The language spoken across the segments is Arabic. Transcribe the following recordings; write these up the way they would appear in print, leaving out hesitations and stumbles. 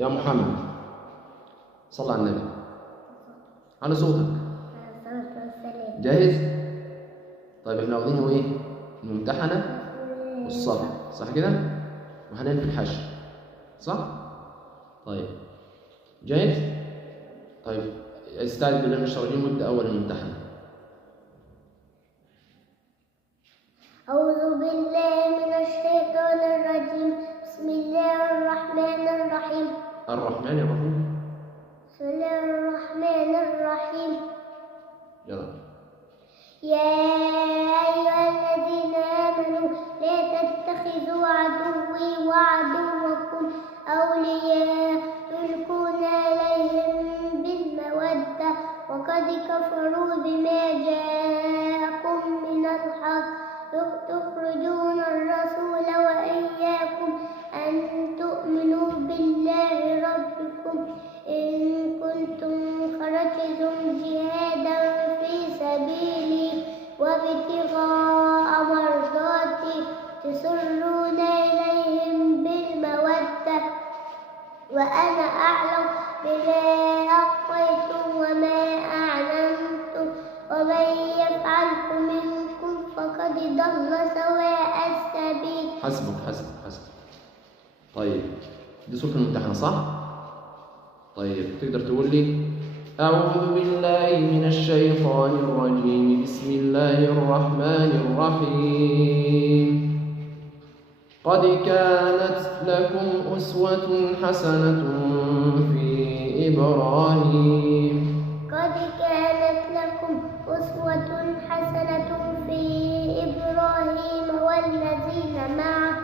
يا محمد صل على النبي على صوتك. جاهز؟ طيب احنا واخدينه ايه؟ الممتحنة والصبر، صح كده؟ وهنعمل الحشر، صح؟ طيب جاهز؟ طيب استعد بالله من الشيطان الرجيم وابدأ أول الممتحنة. أعوذ بالله من الشيطان الرجيم. بسم الله الرحمن الرحيم. الرحمن الرحيم. بسم الله الرحمن الرحيم. يلا. يا أيها الذين آمنوا لا تتخذوا عدوي وعدوكم أولياء تلقون إليهم بالمودة وقد كفروا بما جاءكم من الحق تخرجون الرسول وإياكم أن تؤمنوا بالله ربكم إن كنتم خرجتم جهادا في سبيلي وابتغاء مرضاتي تسرون إليهم بالمودة وأنا أعلم بما أخفيتم وما أعلنتم ومن يفعله منكم فقد ضل سواء السبيل. حسبك. طيب دي صورة الممتحنة صح؟ طيب تقدر تقول لي أعوذ بالله من الشيطان الرجيم بسم الله الرحمن الرحيم. قد كانت لكم أسوة حسنة في إبراهيم. قد كانت لكم أسوة حسنة في إبراهيم والذين معه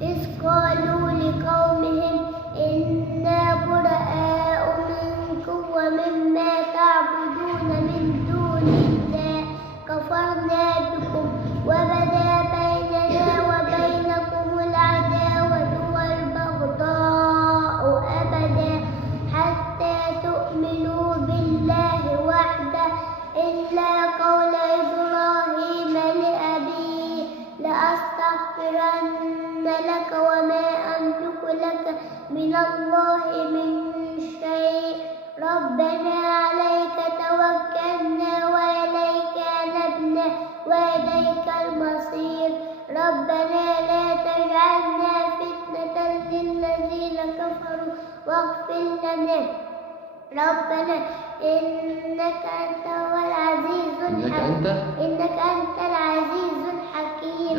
إذ قالوا لقومهم إنا براء منكم ومما تعبدون من دون الله كفرنا بكم وبدا بيننا وبينكم العداوة والبغضاء أبدا حتى تؤمنوا بالله وحده إلا قول إبراهيم لأبيه لأستغفرن لك وما أملك لك من الله من شيء ربنا عليك توكلنا وإليك أنبنا وإليك المصير ربنا لا تجعلنا فتنة للذين كفروا واغفر لنا ربنا إنك أنت العزيز الحكيم. إنك أنت العزيز الحكيم.